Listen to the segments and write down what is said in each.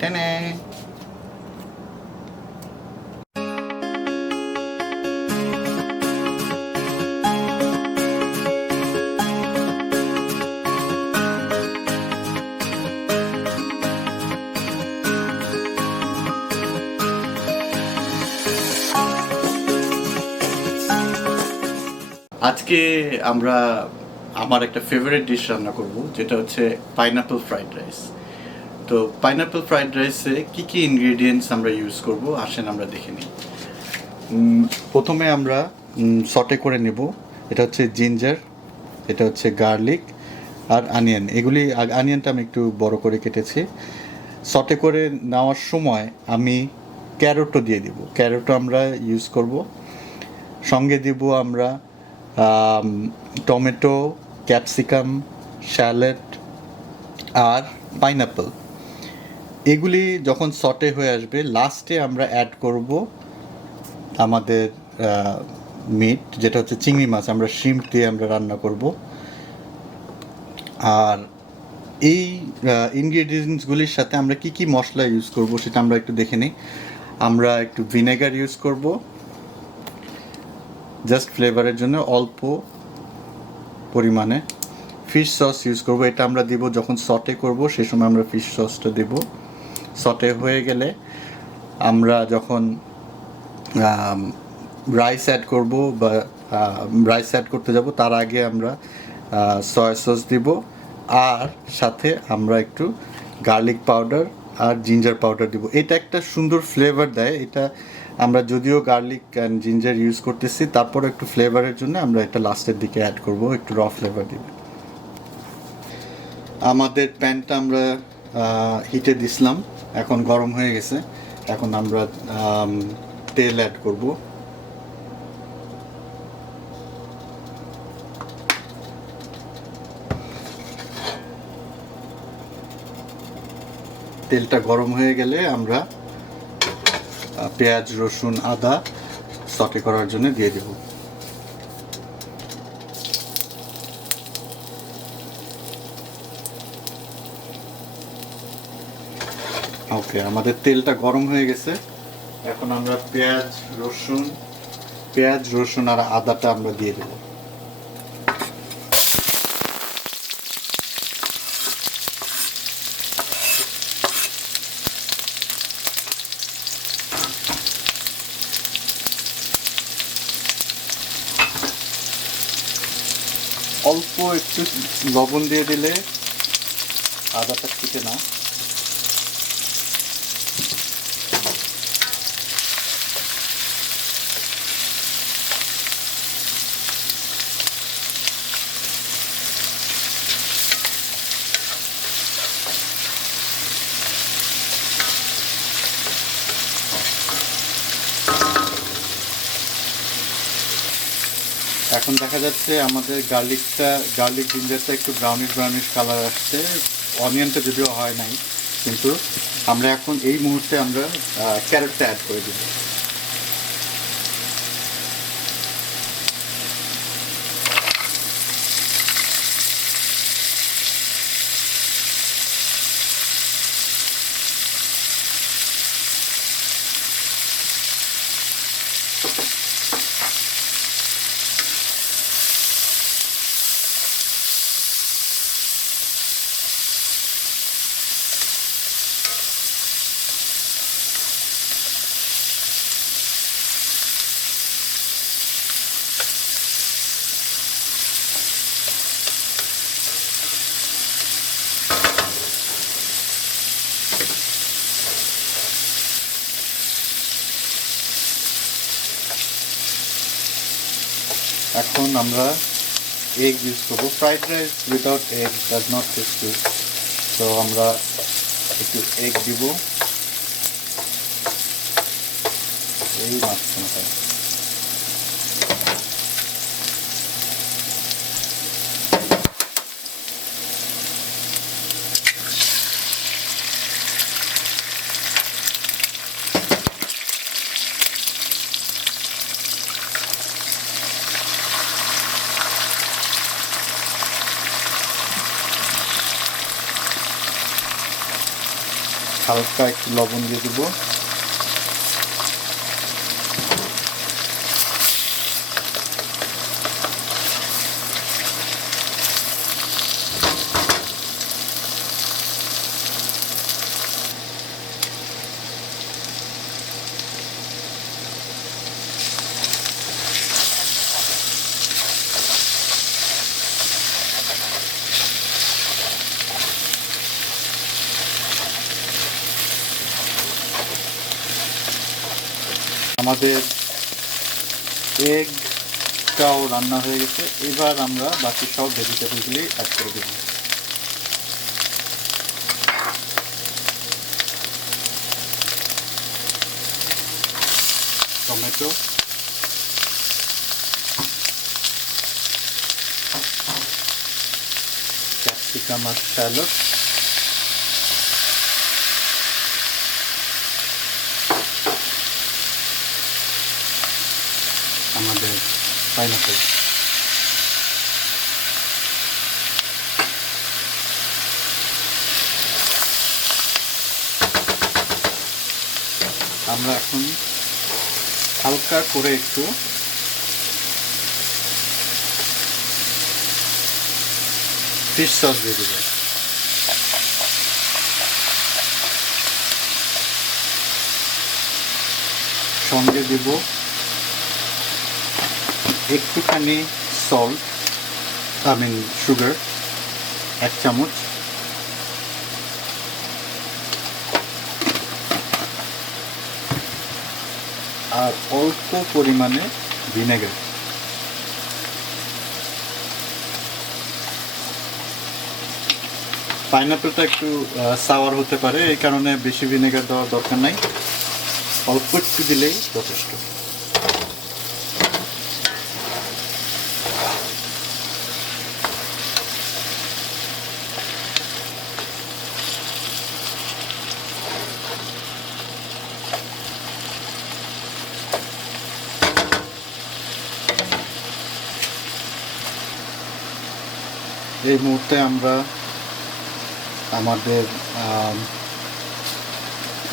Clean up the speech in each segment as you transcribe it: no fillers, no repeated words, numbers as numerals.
টেনে। আজকে আমরা আমার একটা ফেভারিট ডিশ রান্না করব, যেটা হচ্ছে পাইনাপল ফ্রাইড রাইস। তো পাইনাপল ফ্রাইড রাইসে কি কি ইনগ্রেডিয়েন্টস আমরা ইউজ করব আসেন আমরা দেখে নিই। প্রথমে আমরা সটে করে নেব। এটা হচ্ছে জিঞ্জার, এটা হচ্ছে গার্লিক আর আনিয়ন। এগুলি আনিয়নটা আমি একটু বড় করে কেটেছি। সটে করে নেওয়ার সময় আমি ক্যারটও দিয়ে দিব, ক্যারটও আমরা ইউজ করব। সঙ্গে দিব আমরা টমেটো, ক্যাপসিকাম, শ্যালেট আর পাইনাপল। এগুলি যখন সটে হয়ে আসবে, লাস্টে আমরা অ্যাড করব আমাদের মিট, যেটা হচ্ছে চিংড়ি মাছ। আমরা শ্রিম্প দিয়ে আমরা রান্না করব। আর এই ইনগ্রেডিয়েন্টসগুলির সাথে আমরা কি কি মশলা ইউজ করব সেটা আমরা একটু দেখে নিই। আমরা একটু ভিনেগার ইউজ করব জাস্ট ফ্লেভারের জন্য, অল্প পরিমাণে। ফিশ সস ইউজ করব, এটা আমরা দিব যখন সটে করব সেই সময় আমরা ফিশ সসটা দেব। সটে হয়ে গেলে আমরা যখন রাইস অ্যাড করব বা রাইস অ্যাড করতে যাব তার আগে আমরা সয়া সস দিব, আর সাথে আমরা একটু গার্লিক পাউডার আর জিঞ্জার পাউডার দিব। এটা একটা সুন্দর ফ্লেভার দেয়। এটা আমরা যদিও গার্লিক অ্যান্ড জিঞ্জার ইউজ করতেছি, তারপর একটু ফ্লেভারের জন্য আমরা এটা লাস্টের দিকে অ্যাড করব, একটু র ফ্লেভার দিবে। আমাদের প্যানটা আমরা হিটে দিছিলাম, এখন গরম হয়ে গেছে। এখন আমরা তেল অ্যাড করব। তেলটা গরম হয়ে গেলে আমরা পেঁয়াজ, রসুন, আদা সটে করার জন্য দিয়ে দেব। ওকে, আমাদের তেলটা গরম হয়ে গেছে। এখন আমরা পেঁয়াজ, রসুন আর আদাটা আমরা দিয়ে দেব। অল্প একটু লবণ দিয়ে দিলে আদাটা ছিটে না। এখন দেখা যাচ্ছে আমাদের গার্লিক জিঞ্জারটা একটু ব্রাউনিশ কালার আসছে। অনিয়নটা যদিও হয় নাই, কিন্তু আমরা এখন এই মুহূর্তে আমরা ক্যারটটা অ্যাড করে দেব। এখন আমরা এগ ইউজ করবো। Fried rice without egg does not taste good. তো আমরা একটু এগ দিব এই মাঝখানটায়। হালকা একটু লবণ দিয়ে দেবো। আমাদের এগটাও রান্না হয়ে গেছে। এবার আমরা বাকি সব ভেজিটেবলগুলি অ্যাড করে দেব। টমেটো, ক্যাপসিকাম আর শ্যালট, আমাদের পাইনাপল। আমরা এখন হালকা করে একটু ফিশ সস দিয়ে দেব। সঙ্গে দেব একটুখানি সল্ট, সুগার 1 চামচ, আর অল্প পরিমাণে ভিনেগার। পাইনাপেলটা একটু সাওয়ার হতে পারে, এই কারণে বেশি ভিনেগার দেওয়ার দরকার নাই, অল্প একটু দিলেই যথেষ্ট। এই মুহূর্তে আমরা আমাদের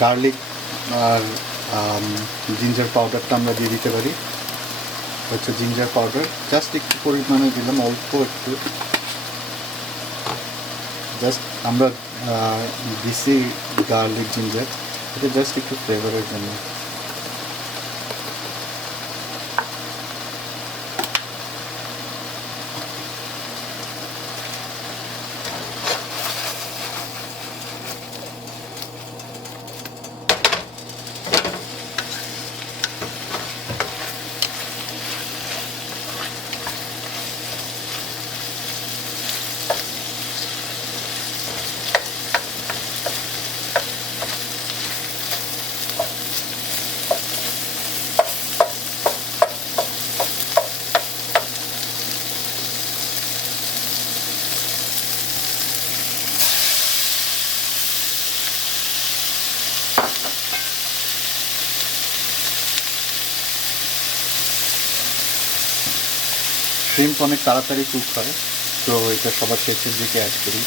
গার্লিক আর জিঞ্জার পাউডারটা আমরা দিয়ে দিতে পারি। হচ্ছে জিঞ্জার পাউডার জাস্ট একটু পরিমাণে দিলাম, অল্প একটু, জাস্ট আমরা দিছি গার্লিক জিঞ্জার, এটা জাস্ট একটু ফ্লেভারের জন্য। শ্রিম্প অনেক তাড়াতাড়ি কুক হয়, তো এটা সবার শেষের দিকে অ্যাড করি।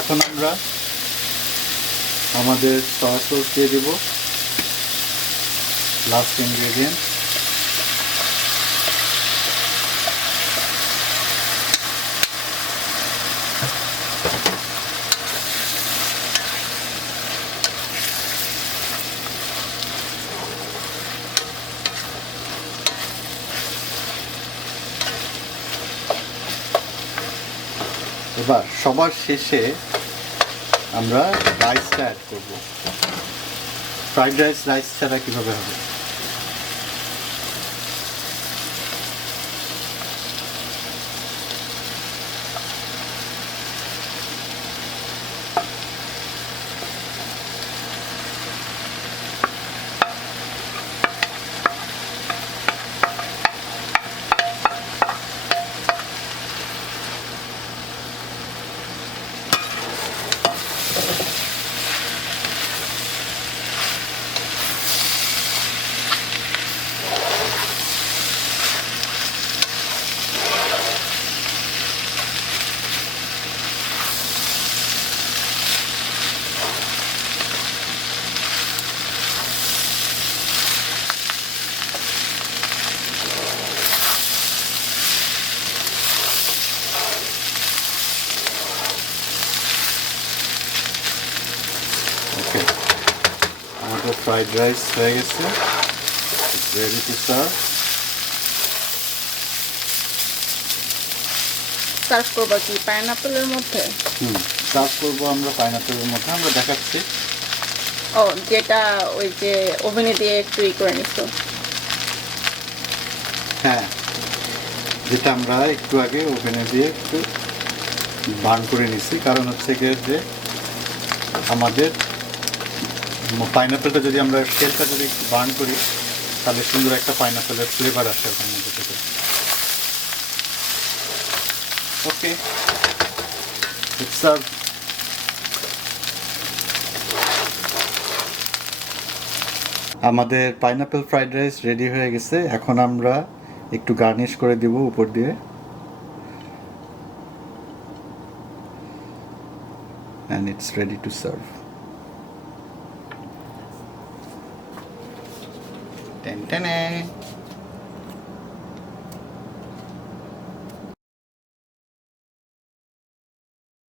এখন আমরা আমাদের সয়া সস দিয়ে দেব, লাস্ট ইনগ্রেডিয়েন্ট। এবার সবার শেষে আমরা রাইসটা অ্যাড করব। ফ্রাইড রাইস ছাড়া কীভাবে হবে? ফ্রাইড রাইস হয়ে গেছে, রেডি টু সার্ভ। সার্ভ করবো কি পাইনাপেলের মধ্যে? সার্ভ করবো আমরা পাইনাপেলের মধ্যে, আমরা দেখাচ্ছি। ও, যেটা ওই যে ওভেনে দিয়ে একটু করে নিছো। হ্যাঁ, যেটা আমরা একটু আগে ওভেনে দিয়ে একটু বার্ন করে নিছি, কারণ হচ্ছে গিয়ে যে আমাদের পাইনাপেলটা যদি আমরা তেলটা যদি একটু বার্ন করি তাহলে সুন্দর একটা পাইনাপেলের ফ্লেভার আসে ওখান মধ্যে থেকে। ওকে, সার্ভ। আমাদের পাইনাপেল ফ্রাইড রাইস রেডি হয়ে গেছে। এখন আমরা একটু গার্নিশ করে দিব উপর দিয়ে। And it's ready to serve. Ten, ten,